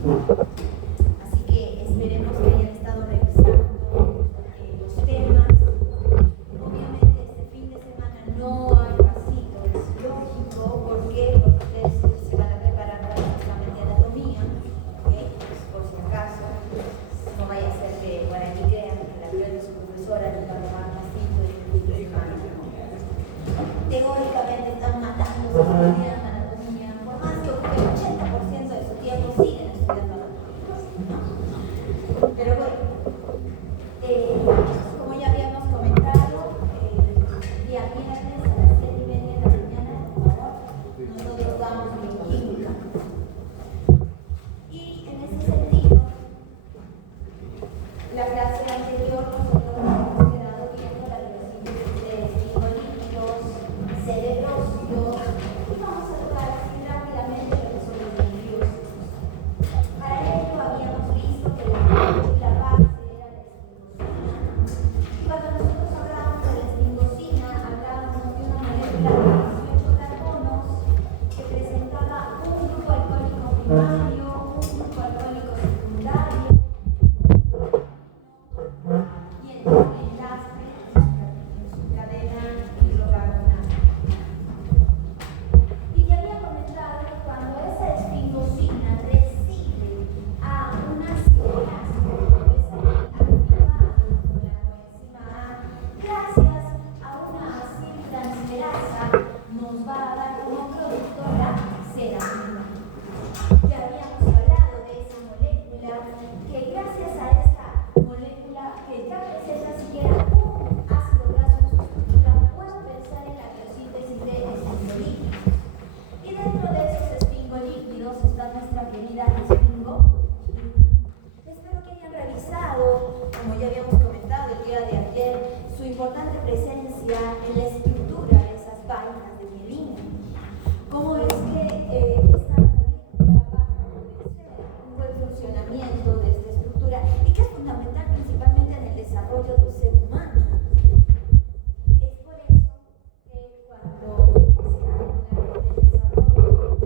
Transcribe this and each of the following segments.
Así que esperemos que hayan estado revisando los temas. Obviamente este fin de semana no hay pasito, es lógico. ¿Por qué? Porque ustedes se van a preparar para el examen de anatomía, pues por si acaso, no vaya a ser que por allí crean que la clase de su profesora les va a tomar pasito este fin de semana. Teóricamente están matando su comunidad de anatomía, por más que ocupe el 80% de su tiempo, siguen estudiando anatomía, ¿no? Pero bueno, como ya habíamos comentado, día viernes a las 7:30 de la mañana, por favor, nosotros damos bioquímica. Y en ese sentido, la clase anterior nosotros hemos quedado viendo la biosíntesis de fosfolípidos, cerebrósidos, y vamos a tocar así rápidamente lo que son los nucleósidos. Para ello habíamos visto que la molécula base era la esfingosina. Y cuando nosotros hablábamos de la esfingosina, hablábamos de una molécula de 18 carbonos que presentaba un grupo alcohólico primario, un grupo alcohólico secundario y el enlace en su cadena hidrocarbonato. Y te había comentado que cuando esa esfingosina recibe a una cisterasa, que es activado con la coenzima A, gracias a una aciltransferasa nos va a dar como producto la ceramida. Ya habíamos hablado de esa molécula, que gracias a esta molécula que ya presenta siquiera un ácido graso en su estructura, puedo pensar en la biosíntesis de esfingolípidos. Y dentro de esos esfingolípidos está nuestra querida esfingoproteína. Espero que hayan revisado, como ya habíamos comentado el día de ayer, su importante presencia en la estructura de esas vainas de mielina. ¿Cómo es que esta molécula va a favorecer un buen funcionamiento de esta estructura y que es fundamental principalmente en el desarrollo del ser humano? Es por eso que cuando se habla del desarrollo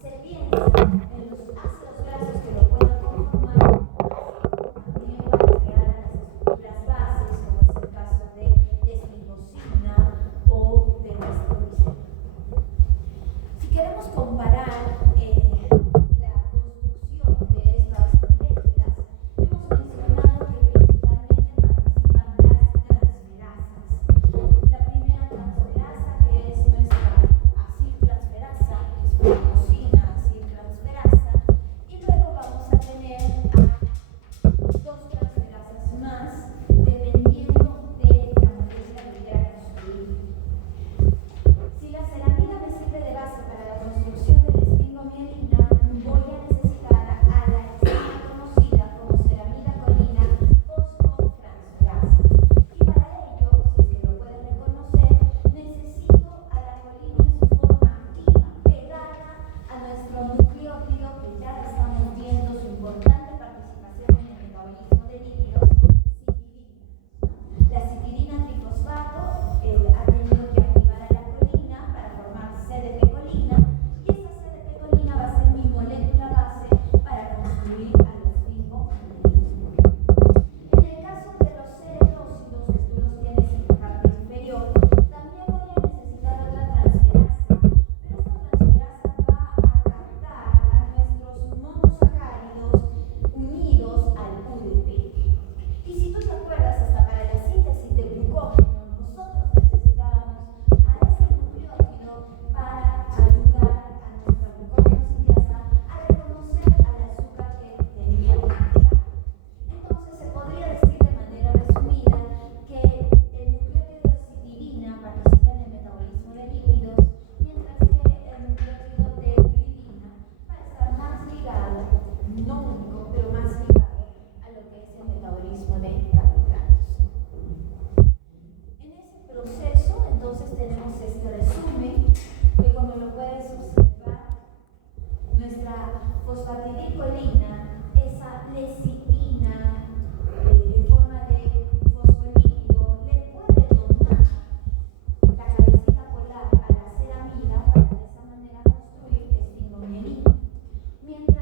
se piensa en los ácidos grasos que lo puedan conformar, también para crear las bases, como es el caso de esfingosina o de nuestro glicemia. Si queremos comparar la construcción de estas moléculas, hemos mencionado que principalmente participan las transferasas. La primera transferasa, que es nuestra aciltransferasa, esfingosina aciltransferasa, y luego vamos a tener a dos transferasas más, dependiendo de la molécula que quiera construir. Si la ceramida me sirve de base para la construcción de la esfingomielina, voy a necesitar a la enzima conocida como ceramida colina fosfotransferasa. Y para ello, si es que lo pueden reconocer, necesito a la colina en su forma activa, pegada a nuestro nucleótido, que ya estamos viendo su importante participación en el metabolismo de lípidos, citidina. La citidina trifosfato ha tenido que activar a la colina para formar CDP-colina, y esta CDP-colina va a ser mi molécula base para construir a la esfingomielina. En el caso de los cerebrósidos, que tú los tienes en tu parte inferior, también voy a necesitar otra transferasa, pero esta transferasa va a captar a nuestros monosacáridos unidos al UDP. Y si tú te acuerdas, hasta para la síntesis de glucógeno, nosotros necesitábamos a ese nucleótido para ayudar a nuestra glucógeno a reconocer al azúcar que tenía que captar. Entonces se podría decir de manera resumida que el nucleótido de citidina participa en el metabolismo de lípidos, mientras que el nucleótido de gliadina va a estar más ligado, no único, pero más ligado a lo que es el metabolismo de carbohidratos. En ese proceso, entonces, tenemos este resumen, que como lo puedes observar, nuestra fosfatidilcolina, esa lecitina en forma de fosfolípido, le puede donar la cabecita polar a la ceramida para de esa manera construir esfingomielina. Mientras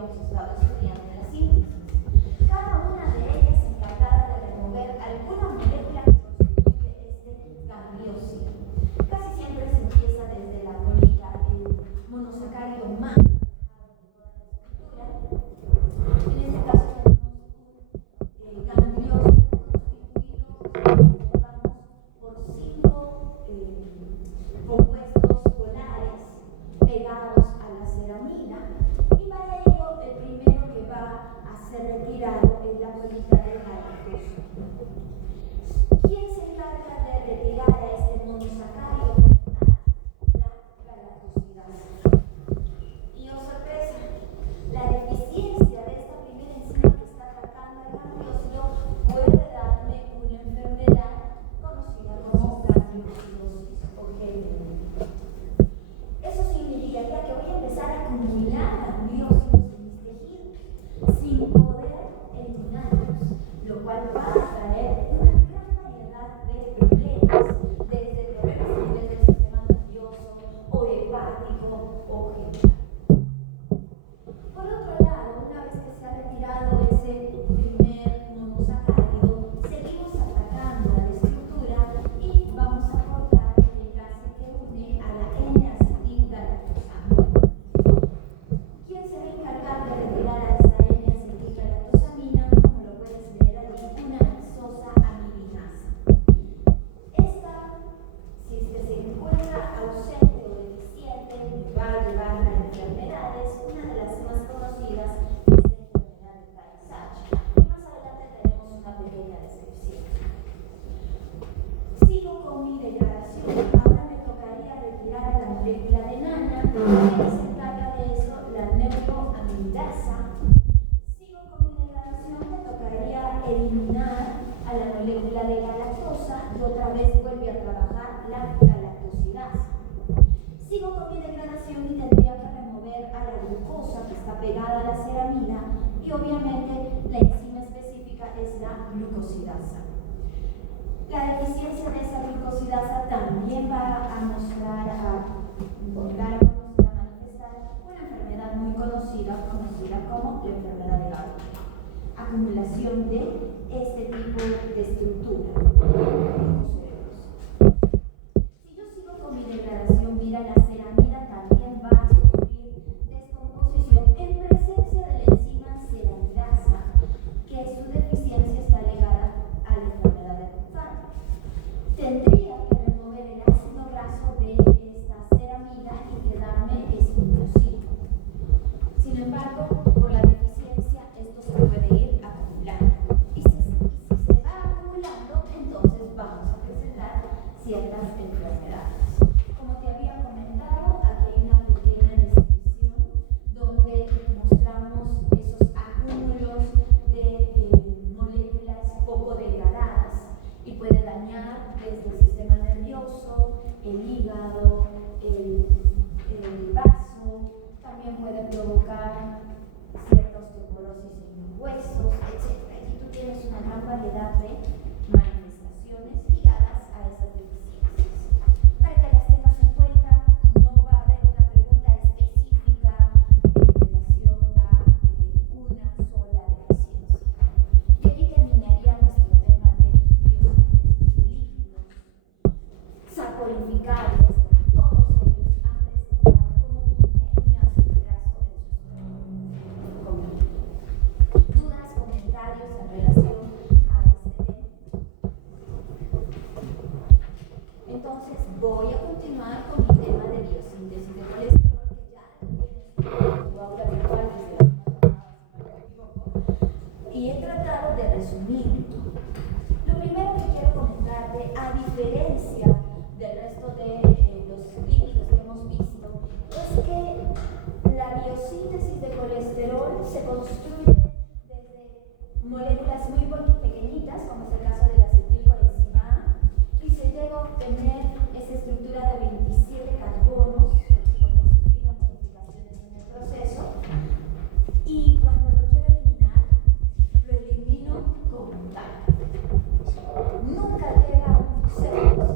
habíamos estado estudiando en la síntesis. Cada una de ellas encargada de remover alguna molécula que constituye este gangliosida. Casi siempre se empieza desde la bolita, el monosacárido más trabajado de toda la estructura. En este caso tenemos gangliosidos constituidos por 5 compuestos polares pegados a la ceramina, y para ello el primero que va a ser retirado es la bolita de galactosa. ¿Quién se encarga de retirar a este monosacárido? La galactosidasa. Y oh sorpresa, la deficiencia de esta primera enzima que está atacando al gangliósido puede darme una enfermedad conocida como gangliosidosis o GLD. Eso significaría que voy a empezar a acumular gangliósidos en mis tejidos sin poder eliminarlos, lo cual va a traer una gran variedad de problemas, desde problemas a nivel del sistema nervioso o hepático o general. Por otro lado, una vez que se ha retirado ese primer monosacárido, seguimos atacando a la estructura y vamos a cortar el enlace que une a la N-acetilgalactosamina. ¿Quién se va a encargar de retirar a esta N-acetilgalactosamina? Como lo puedes leer allí, una isosa amidinasa. Esta, si es que se encuentra ausente o deficiente, va a llevar a enfermedades. Una de las más conocidas es la enfermedad de Tay-Sachs. Y más adelante tenemos una pequeña descripción. Sigo con mi degradación. Ahora me tocaría retirar a la molécula de nana. ¿Quién se encarga de eso? La neuroamilasa. Sigo con mi degradación. Me tocaría eliminar a la molécula de galactosa y otra vez vuelve a trabajar la galactosidasa. Sigo con mi degradación y tendría que remover a la glucosa que está pegada a la ceramina, y obviamente la enzima específica es la glucosidasa. La deficiencia de esa glucosidasa también va a mostrar, a manifestar una enfermedad muy conocida como la enfermedad de Gaucher. Acumulación de este tipo de estructura. Si yo sigo con mi degradación, mira, la ceramina también va a sufrir descomposición en presencia de la enzima ceramidasa, que su deficiencia está ligada a la enfermedad de Pfeiffer. Tendría que remover el ácido graso de esta ceramida y quedarme esclerosina. Sin embargo, por la deficiencia, esto se puede ir acumulando. Y si se va acumulando, entonces vamos a presentar ciertas enfermedades. Como te había comentado, aquí hay una pequeña descripción donde mostramos esos acúmulos de moléculas poco degradadas, y puede dañar desde el sistema nervioso, el hígado, el vaso. También puede provocar cierta osteoporosis en los huesos, etc. Aquí tú tienes una gran variedad de manifestaciones ligadas a esas deficiencias. Para que las tengas en cuenta, no va a haber una pregunta específica en relación a una sola deficiencia. Y aquí terminaría nuestro tema de biosíntesis de líquidos, saponificables, todos ellos han presentado como un ácido graso en sus comidas. ¿Dudas, comentarios en relación a este tema? Entonces voy a continuar con mi tema de biosíntesis de colesterol, que ya lo tienes en tu aula virtual desde la semana pasada, si no me equivoco, y he tratado de resumir. Lo primero que quiero comentarte, a diferencia del resto de los líquidos que hemos visto, es que la biosíntesis de colesterol se construye desde moléculas muy pequeñitas, como es el caso de la acetilcoenzima A, y se llega a obtener esa estructura de 27 carbonos, porque ha sufrido modificaciones en el proceso, y cuando lo quiero eliminar, lo elimino como tal. Nunca llega a un cero oxidado.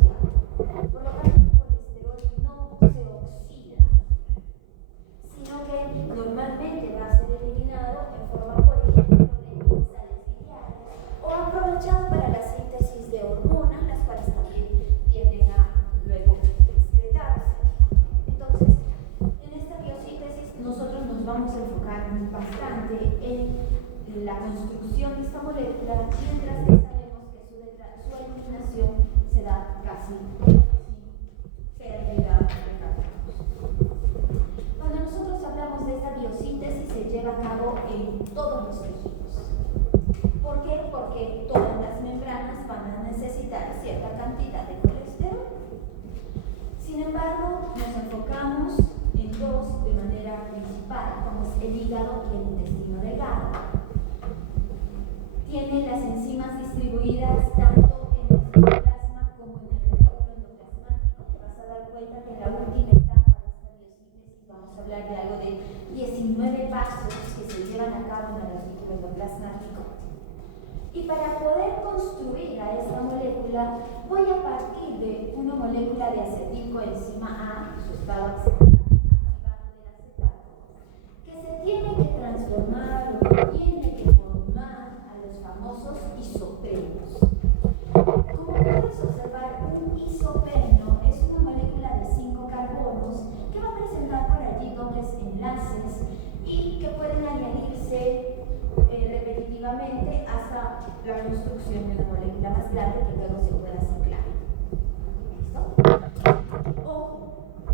Por lo tanto, el colesterol no se oxida, sino que normalmente va a ser eliminado la construcción de esta molécula, mientras que sabemos que su eliminación se da casi sin pérdida de carbonos. Cuando nosotros hablamos de esta biosíntesis, se lleva a cabo en todos los tejidos. ¿Por qué? Porque todas las membranas van a necesitar cierta cantidad de colesterol. Sin embargo, nos enfocamos en dos de manera principal, como es el hígado y el intestino delgado. Tiene las enzimas distribuidas tanto en el citoplasma como en el retículo endoplasmático. Te vas a dar cuenta que en la última etapa de esta biosíntesis vamos a hablar de algo de 19 pasos que se llevan a cabo en el retículo endoplasmático. Y para poder construir a esta molécula, voy a partir de una molécula de acetilcoenzima A, su estado activado del acetato, que se tiene que transformar o que tiene que formar a los famosos isoprenos. Como puedes observar, un isopeno es una molécula de 5 carbonos que va a presentar por allí dobles enlaces y que pueden añadirse repetitivamente hasta la construcción de una molécula más grande que luego se pueda ciclar. ¿Listo? Ojo,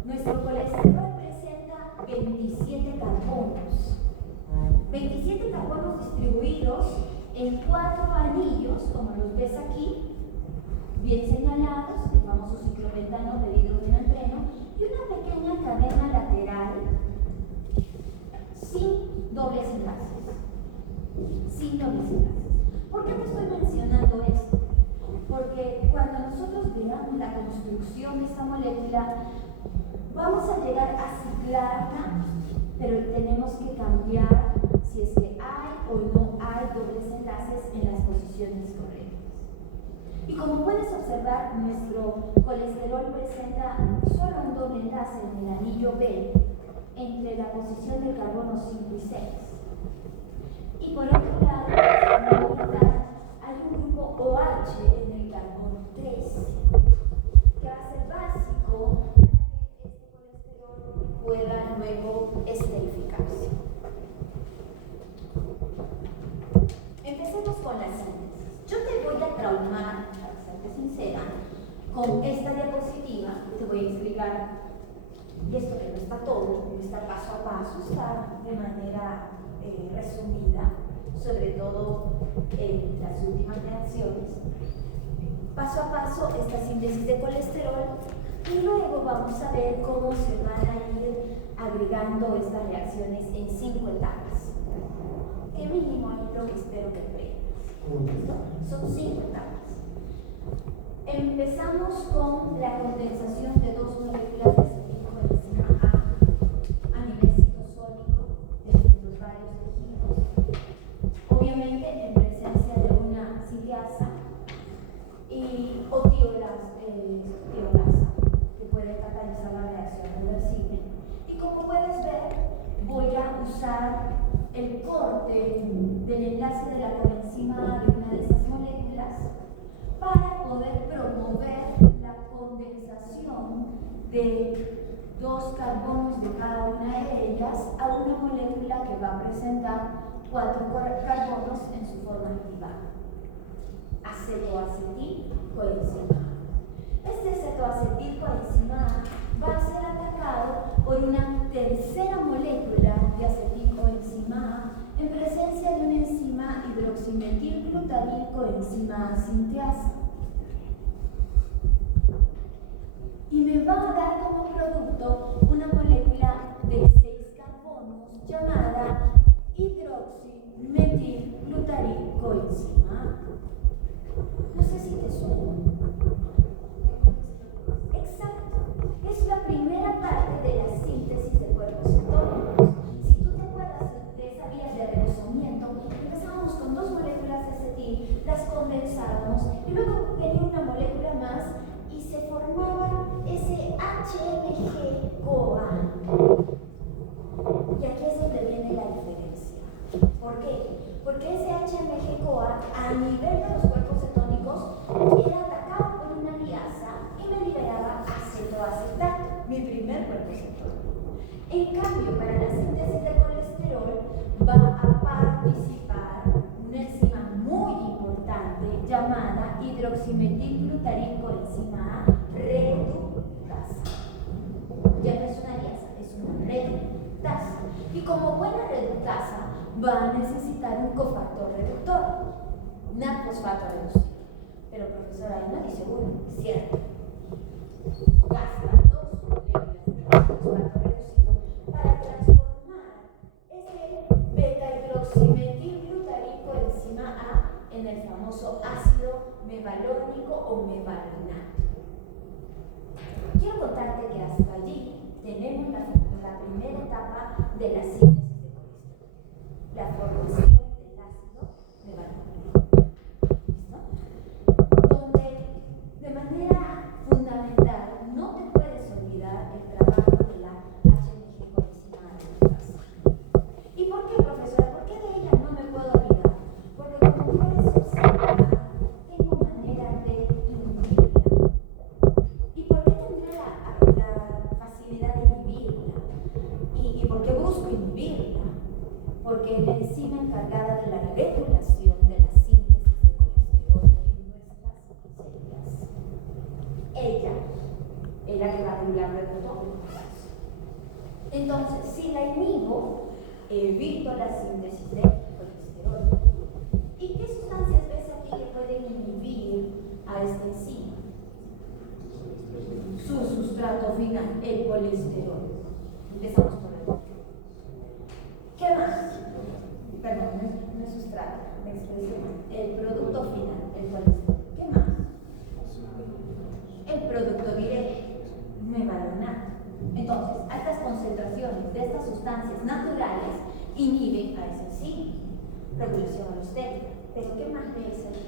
nuestro colesterol presenta 27 carbonos. 27 carbonos distribuidos en 4 anillos, como los ves aquí, bien señalados, el famoso ciclopentano de hidrogenantreno, y una pequeña cadena lateral sin dobles enlaces. Sin dobles enlaces. ¿Por qué te estoy mencionando esto? Porque cuando nosotros veamos la construcción de esta molécula, vamos a llegar a ciclarla, pero tenemos que cambiar si es que hay o no hay dobles enlaces en las posiciones correctas. Y como puedes observar, nuestro colesterol presenta solo un doble enlace en el anillo B entre la posición del carbono 5 y 6. Y por otro lado, hay un grupo OH en el carbono 3, que va a ser básico para que este colesterol pueda luego esterificarse. Empecemos con la síntesis. Yo te voy a traumar, para serte sincera, con esta diapositiva. Te voy a explicar, y esto que no está todo, no está paso a paso, está de manera resumida, sobre todo en las últimas reacciones. Paso a paso esta síntesis de colesterol, y luego vamos a ver cómo se van a ir agregando estas reacciones en 5 etapas. Que mínimo es lo que espero que aprendas. Son 5 etapas. Empezamos con la condensación de 2 moléculas de acetilcoenzima A nivel citosólico de nuestros varios tejidos. Obviamente en presencia de una sitiasa o tiolasa, que puede catalizar la reacción reversible. Y como puedes ver, voy a usar el corte del enlace de la coenzima A de una de esas moléculas para poder promover la condensación de 2 carbonos de cada una de ellas a una molécula que va a presentar 4 carbonos en su forma activada. Acetoacetilcoenzima A. Este acetoacetilcoenzima A va a ser atacado por una tercera molécula de acetilcoenzima A en presencia de una enzima hidroximetilglutarilcoenzima A sintiasa. Y me va a dar como producto una molécula de 6 carbonos llamada hidroximetilglutarilcoenzima A. No sé si te suena. Exacto. Es la primera parte de la síntesis de cuerpos cetónicos. Si tú te acuerdas de esa vía de reducimiento, empezábamos con 2 moléculas de acetil, las condensábamos y luego venía una molécula más y se formaba ese HMG-CoA. Y aquí es donde viene la diferencia. ¿Por qué? Porque ese HMG-CoA a nivel de hidroximetilglutarico enzima A reductasa. Ya no es una liasa, es una reductasa. Y como buena reductasa, va a necesitar un cofactor reductor, fosfato reducido. Pero profesora, ahí no dice uno, cierto. Gasta 2 moléculas de fosfato reducido para transformar ese beta-hidroximetilglutarico enzima A en el famoso ácido mevalónico o mevalonato. Quiero contarte que hasta allí tenemos la primera etapa de la síntesis de colesterol, la formación del ácido mevalónico. ¿Listo? Donde de manera fundamental no te puedes olvidar el trabajo de la HMG coenzima reductasa. ¿Y por qué, profesora? ¿Por qué de ella no me puedo olvidar? Porque como puedes observar, tengo manera de inhibirla. ¿Y por qué tendré la facilidad de inhibirla? ¿Y por qué busco inhibirla? Porque es la enzima encargada de la regulación de la síntesis de colesterol en nuestras células. Ella es la que va a regular todo el proceso. Entonces, si la inhibo, evito la síntesis de colesterol. ¿Y qué sustancias ves aquí que pueden inhibir a esta enzima? Su sustrato final, el colesterol. Empezamos por el otro. ¿Qué más? Perdón, no es sustrato, me expresé mal. El producto final, el colesterol. ¿Qué más? El producto directo, mevalonato. Entonces, altas concentraciones de estas sustancias naturales inhiben a esa enzima, regulación alostética. Pero ¿qué más ves ahí?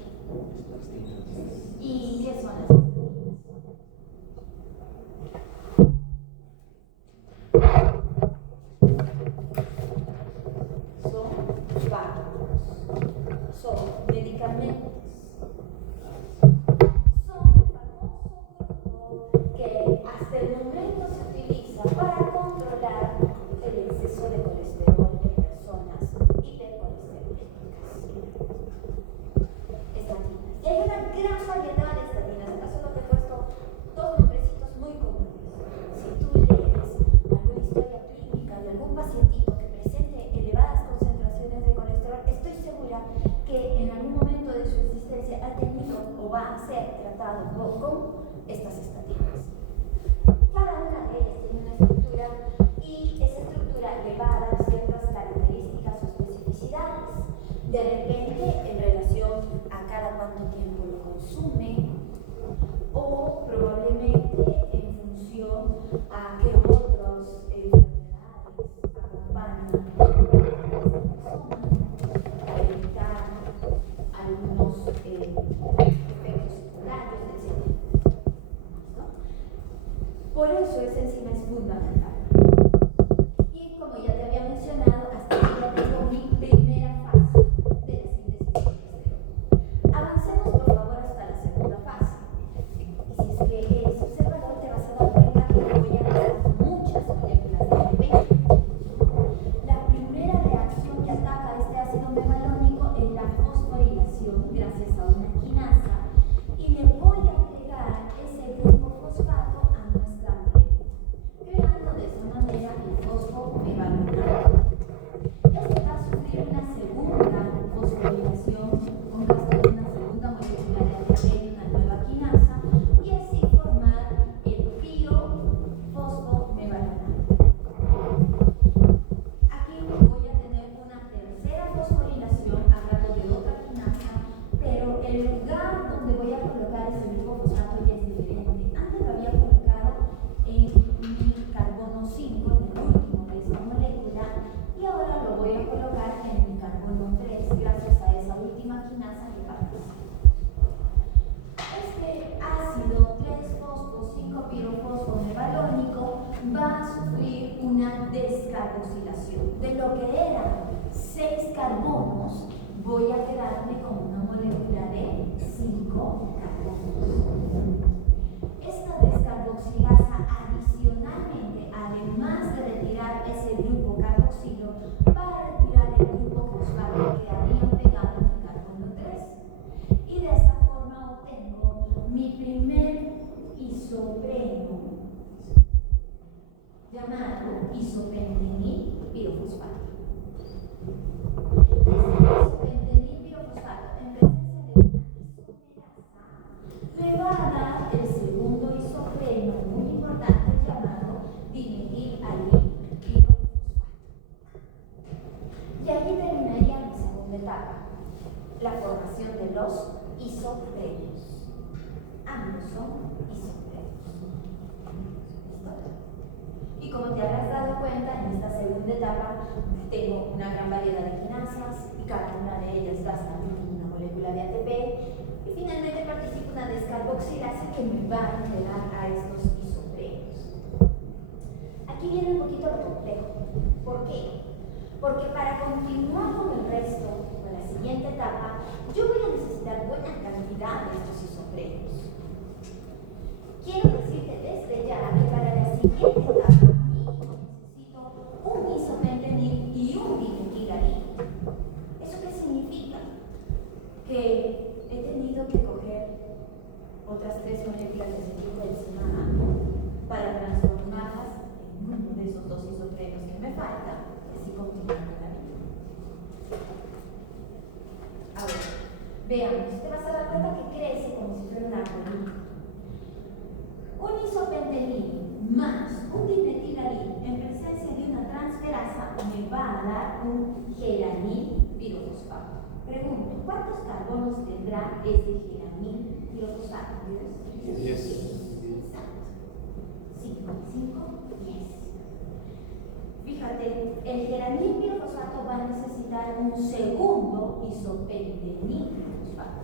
¿Y qué son las estatinas? Son fármacos, son medicamentos. Son el famoso grupo que hasta el momento se utiliza para controlar el exceso de colesterol en personas hipercolesterolíticas. Estatinas. Y hay una gran variedad de estatinas. Acá solo te he puesto 2 nombrecitos muy comunes. Si tú lees alguna historia clínica de algún pacientito que presente elevadas concentraciones de colesterol, estoy segura que en algún momento de su existencia ha tenido o va a ser tratado con estas estatinas. Cada una de ellas tiene una estructura y esa estructura le va a dar ciertas características o especificidades. De repente, en relación a cada cuánto tiempo lo consume, o probablemente en función a qué otras enfermedades acompañan para evitar algunos efectos secundarios, etc. ¿No? Por eso esa enzima es fundamental. Y como ya te había mencionado, hasta aquí ya tengo mi primera fase de la síntesis de colesterol. Avancemos por favor hasta la segunda fase. Y si es que eres observador, te vas a dar cuenta que voy a dar muchas moléculas de ADP. La primera reacción que ataca este ácido mevalónico es la fosforilación gracias a una quinasa, y le voy a agregar ese grupo fosfato a nuestra molécula, creando de esa manera el fosfomevalonato. Este va a sufrir una segunda fosforilación con gasto de una segunda molécula de ADP y una nueva quinasa, y así formar el pirofosfomevalonato. Aquí voy a tener una tercera fosforilación a cargo de otra quinasa, pero el lugar donde voy a colocar ese grupo fosfato ya es diferente. Antes lo había colocado en mi carbono 5, en el último de esta molécula, y ahora lo voy a colocar en mi carbono 3, gracias a esa última quinasa que participa. Este ácido 3-fosfo-5-pirofosfomevalónico va a sufrir una descarboxilación. De lo que eran 6 carbonos, voy a quedarme con una molécula de 5 carbonos. Esta descarboxilasa adicionalmente, además de retirar ese grupo carboxilo, va a retirar el grupo fosfato que había pegado en el carbono 3. Y de esta forma obtengo la formación de los isoprenos. Ambos son isoprenos. ¿Listo? Y como te habrás dado cuenta, en esta segunda etapa tengo una gran variedad de quinasas y cada una de ellas gasta una molécula de ATP y finalmente participa una descarboxilasa que me va a integrar a estos isoprenos. Aquí viene un poquito lo complejo. ¿Por qué? Porque para continuar con el resto, con la siguiente etapa, yo voy a necesitar buena cantidad de estos isoprenos. Quiero decirte desde ya que para la siguiente etapa, necesito un isopentenil y un dimetilalil. ¿Eso qué significa? Que he tenido que coger otras 3 moléculas de acetilcoenzima A para transformarlas en uno de esos 2 isoprenos que me faltan. Así continuando la vida. Ahora, veamos, te vas a dar cuenta que crece como si fuera un arbolito. Un isopentenil más un dimetilalil en presencia de una transferasa me va a dar un geranil pirofosfato. Pregunto, ¿cuántos carbonos tendrá este geranil pirofosfato? 10. Exacto. 5, 10. Fíjate, el geranil pirofosfato va a necesitar un segundo isopentenil pirofosfato.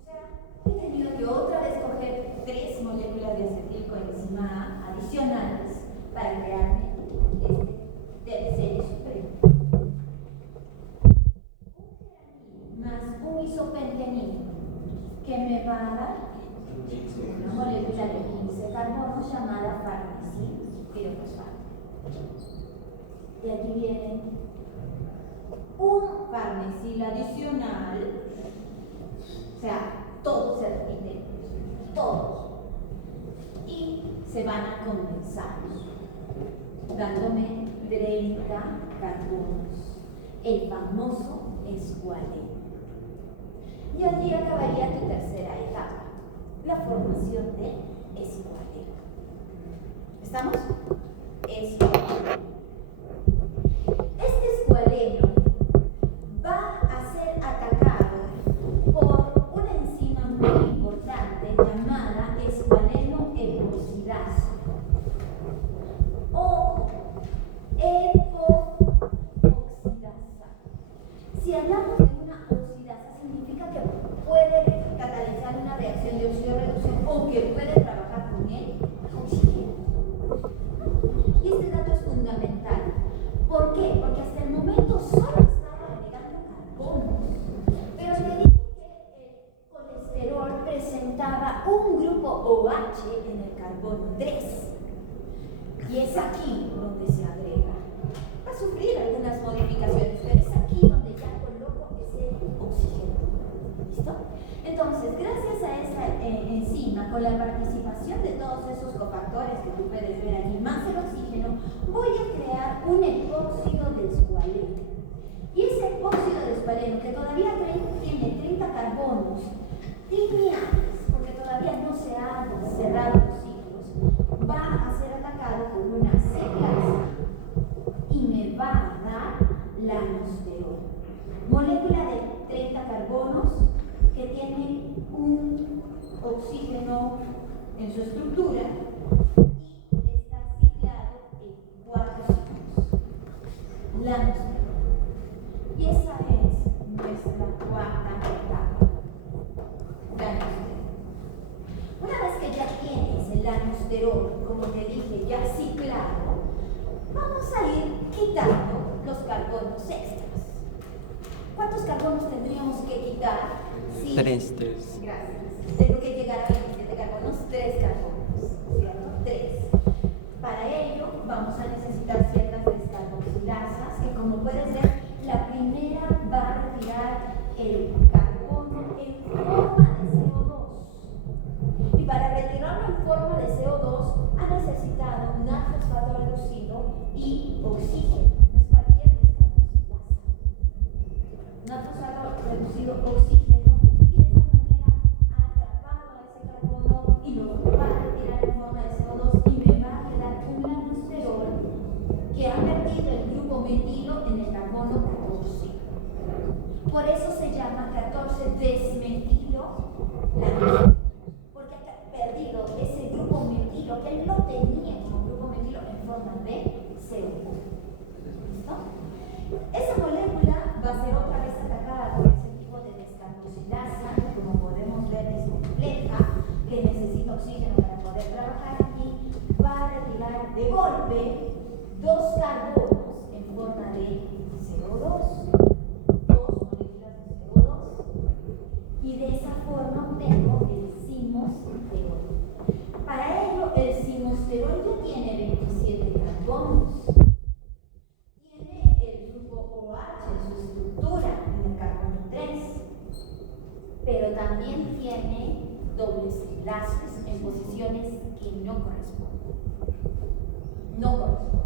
O sea, he tenido que otra vez coger 3 moléculas de acetilcoenzima A adicionales para crearme este tercer isopreno. Un geranil más un isopentenil que me va a dar una molécula de 15 carbonos llamada farnesil pirofosfato. Y aquí viene un farnesil adicional, o sea, todos se repiten, todos, y se van a condensar, dándome 30 carbonos, el famoso escualeno. Y allí acabaría tu tercera etapa, la formación de escualeno. ¿Estamos? Escualeno. Este escualeno va a ser atacado por una enzima muy importante llamada escualeno epoxidasa o epo-oxidasa. Si hablamos de una oxidasa, significa que puede catalizar una reacción de oxidorreducción o que puede trabajar con el oxígeno. Y este dato es fundamental. ¿Por qué? Porque hasta el momento solo estaba agregando carbonos. Pero te dije que el colesterol presentaba un grupo OH en el carbono 3. Y es aquí donde se agrega. Va a sufrir algunas modificaciones, pero es aquí donde ya coloco ese oxígeno. ¿Listo? Entonces, gracias a esa enzima, con la participación de todos esos cofactores que tú puedes ver aquí, más el oxígeno, voy a crear un epóxido de escualeno. Y ese epóxido de escualeno, que todavía tiene 30 carbonos lineales, porque todavía no se han cerrado los ciclos, va a ser atacado por una C-clasa y me va a dar lanosterol. Molécula de 30 carbonos que tiene un oxígeno en su estructura y está ciclado en 4 ciclos. Lanosterol. Y esa es nuestra cuarta etapa. Lanosterol. Una vez que ya tienes el lanosterol, como te dije, ya ciclado, vamos a ir quitando los carbonos extras. ¿Cuántos carbonos tendríamos que quitar? Sí. 3. Gracias. Tengo que llegar a 27 carbonos, 3 carbonos, ¿cierto? 3. Para ello vamos a necesitar ciertas descarboxilasas que, como puedes ver, la primera va a retirar el carbono en forma de CO2. Y para retirarlo en forma de CO2 ha necesitado nitro fosfato reducido y oxígeno. No es cualquier descarboxilasa. Nitro fosfato reducido, oxígeno, y de esta manera ha atrapado a ese carbono y lo va a retirar en forma de CO2 y me va a quedar un lanosterol que ha vertido el grupo metilo en el carbono 14. Por eso pero también tiene dobles enlaces en posiciones que no corresponden. No corresponden.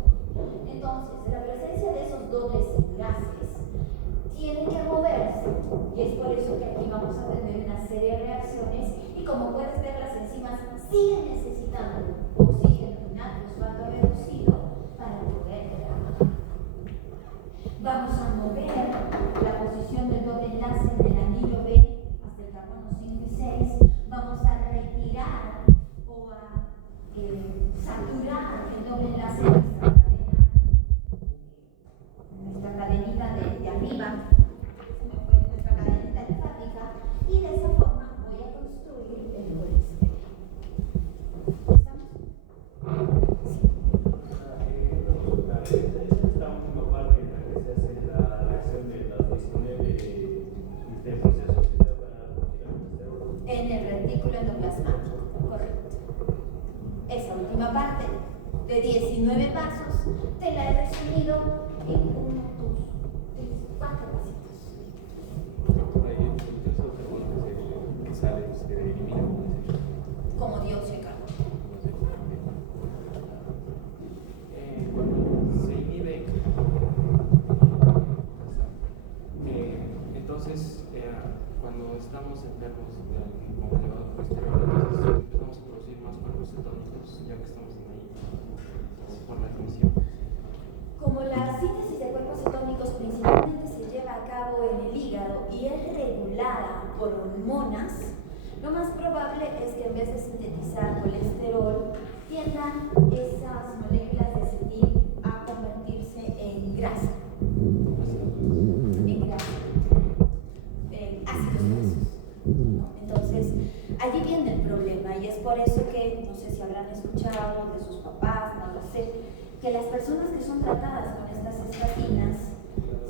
Entonces, la presencia de esos dobles enlaces tiene que moverse, y es por eso que aquí vamos a tener una serie de reacciones, y como puedes ver, las enzimas siguen necesitando oxígeno en alto fosfato reducido para poder trabajar. Vamos a mover la posición del doble enlace del anillo B hasta el carbono 5 y 6. Vamos a retirar o a saturar el doble enlace de nuestra cadenita de arriba, nuestra cadenita alifática, y de esa forma voy a construir el colesterol. ¿Estamos? Esta última parte en la que se hace la reacción de las 19 procesos que se van a producir el colesterol. En el retículo endoplasmático, correcto. Esa última parte de 19 pasos te la he resumido en 1, 2, 3, 4 pasitos. Ahí el proceso de carbono que sale se elimina Como dióxido de carbono. Cuando se inhibe, entonces cuando estamos enfermos con elevado colesterol, entonces empezamos a producir más cuerpos cetónicos, ya que estamos ahí por la transmisión. Como la síntesis de cuerpos cetónicos principalmente se lleva a cabo en el hígado y es regulada por hormonas, lo más probable es que en vez de sintetizar colesterol, tiendan esas moléculas de acetil a convertirse en grasa. En grasa. En ácidos grasos. Entonces, allí viene el problema, y es por eso que, no sé si habrán escuchado de sus papás, no lo sé, que las personas que son tratadas con estas estatinas,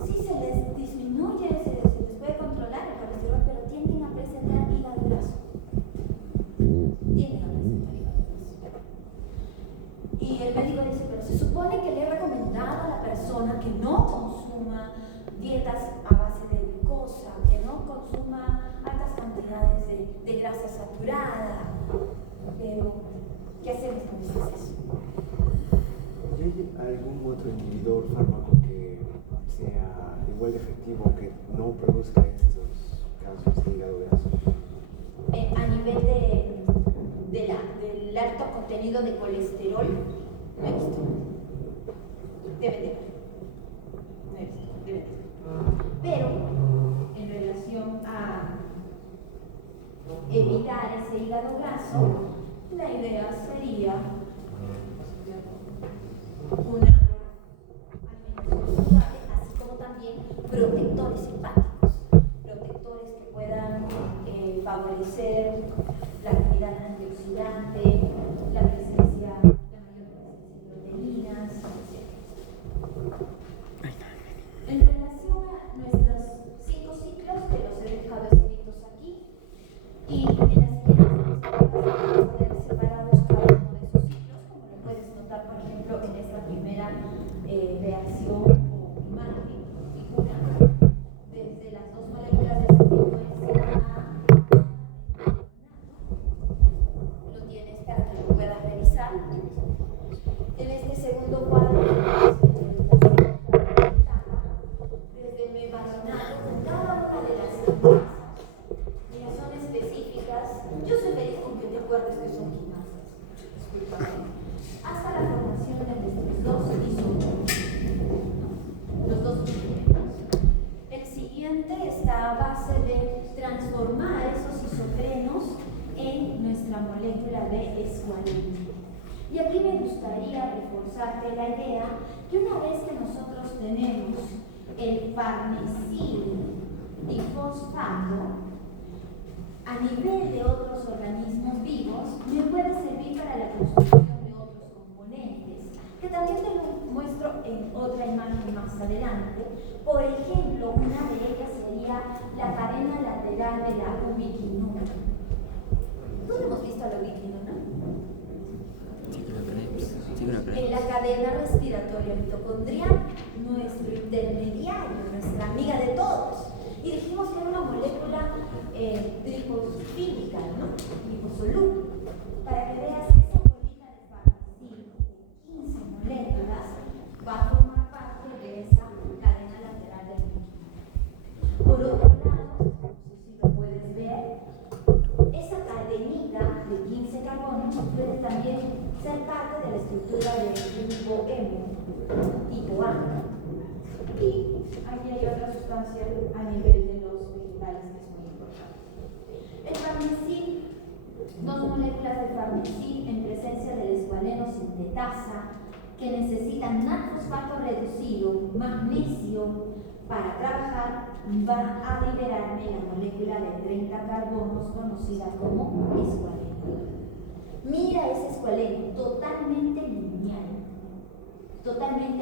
sí se les disminuye, se les puede controlar el colesterol, pero tienden a presentar hígado graso. Tienden a presentar hígado graso. Y el médico dice, pero se supone que le he recomendado a la persona que no consuma dietas a base de glucosa, que no consuma altas cantidades de grasa saturada, pero ¿qué hacemos con eso? ¿Y hay algún otro inhibidor fármaco que sea igual de efectivo, que no produzca estos casos de hígado graso? A nivel del alto contenido de colesterol, no he visto. Debe de haber. No he visto, debe de haber. Pero en relación a evitar ese hígado graso, la idea sería una alimentación saludable, así como también protectores hepáticos, protectores que puedan favorecer la actividad antioxidante, la mayor presencia de proteínas, etc. En relación a nuestros 5 ciclos, que los he dejado escritos aquí, y en las siguientes vamos a ver separados cada uno de esos ciclos, como lo puedes notar, por ejemplo, en esta primera reacción o imagen o figura, desde las dos moléculas de acetilcoenzima A, lo tienes para que lo puedas revisar. En este segundo cuadro, desde el membranato, con cada una de las quinasas. Mira, son específicas. Yo soy feliz con que te acuerdes que son quinasas. Discúlpame. Hasta la formación de nuestros dos isómeros. Los dos primeros. El siguiente está a base de transformar esos isofrenos en nuestra molécula de escualene. Y aquí me gustaría reforzarte la idea que una vez que nosotros tenemos el farnesil difosfato, a nivel de otros organismos vivos, me puede servir para la construcción de otros componentes, que también te lo muestro en otra imagen más adelante. Por ejemplo, una de ellas sería la cadena lateral de la ubiquinona. ¿Dónde hemos visto la ubiquinona? En la cadena respiratoria mitocondrial, nuestro intermediario, nuestra amiga de todos. Y dijimos que era una molécula de sustancia a nivel de los vegetales, que es muy importante. El farnesil, 2 moléculas de farnesil en presencia del escualeno sintetasa que necesitan natfosfato reducido, magnesio, para trabajar, va a liberarme la molécula de 30 carbonos conocida como escualeno. Mira ese escualeno, totalmente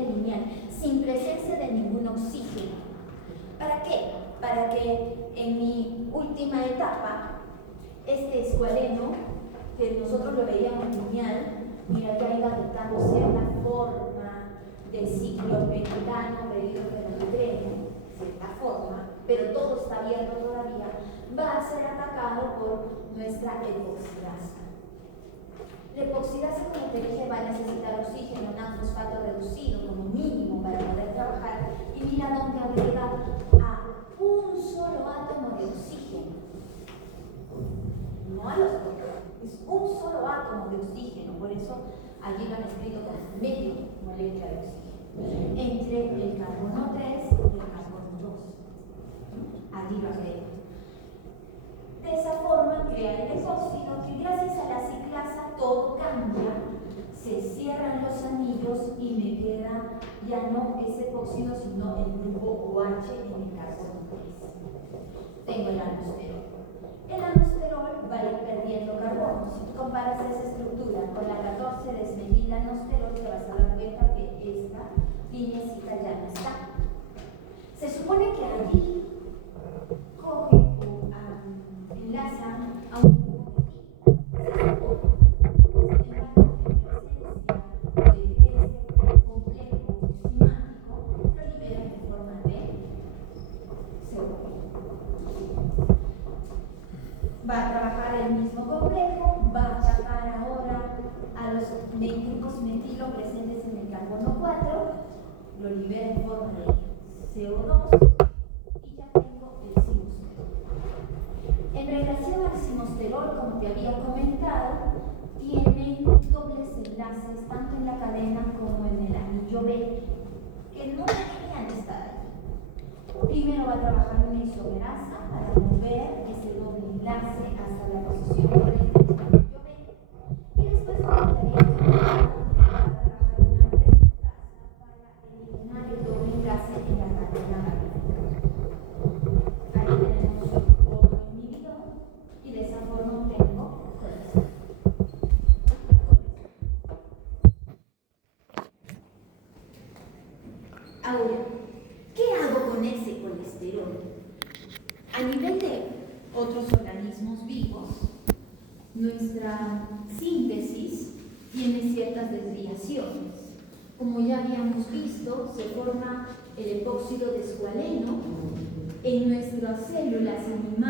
lineal, sin presencia de ningún oxígeno. ¿Para qué? Para que en mi última etapa, este escualeno, que nosotros lo veíamos lineal, mira, ya iba adoptando cierta forma de ciclo pentano, peridofenolitreno, cierta forma, pero todo está abierto todavía, va a ser atacado por nuestra epoxidasa. La epoxidasa, como te dije, va a necesitar oxígeno, natfosfato reducido como mínimo para poder trabajar, y mira dónde agrega a un solo átomo de oxígeno, no a los otros, es un solo átomo de oxígeno, por eso allí lo han escrito como medio molécula de oxígeno, entre el carbono 3 y el carbono 2, allí lo agrega. De esa forma crea el epóxido que gracias a la ciclasa todo cambia, se cierran los anillos y me queda ya no ese epóxido sino el grupo OH en el carbono 3. Tengo el anosterol. El anosterol va a ir perdiendo carbono. Si tú comparas esa estructura con la 14 desmetilanosterol, te vas a dar cuenta que esta lineecita ya no está. Se supone que allí coge o enlazan a un grupo de sin embargo, en presencia de este complejo enzimático, lo liberan en forma de CO2. Va a trabajar el mismo complejo, va a atacar ahora a los grupos metilo presentes en el carbono 4, lo libera en forma de CO2 y ya tengo el simosterol. En relación al simosterol, como te había comentado, tiene dobles enlaces tanto en la cadena como en el anillo B, que no deberían estar ahí. Primero va a trabajar una isomerasa para mover ese doble enlace hasta la posición correcta del anillo B, y después, como te había comentado, va a trabajar una reductasa para eliminar el doble enlace en la cadena galvánica. Ahí tenemos otro inhibidor y de esa forma obtengo colesterol. Ahora, ¿qué hago con ese colesterol? A nivel de otros organismos vivos, nuestra síntesis tiene ciertas desviaciones. Como ya habíamos visto, se forma el epóxido de escualeno en nuestras células animales.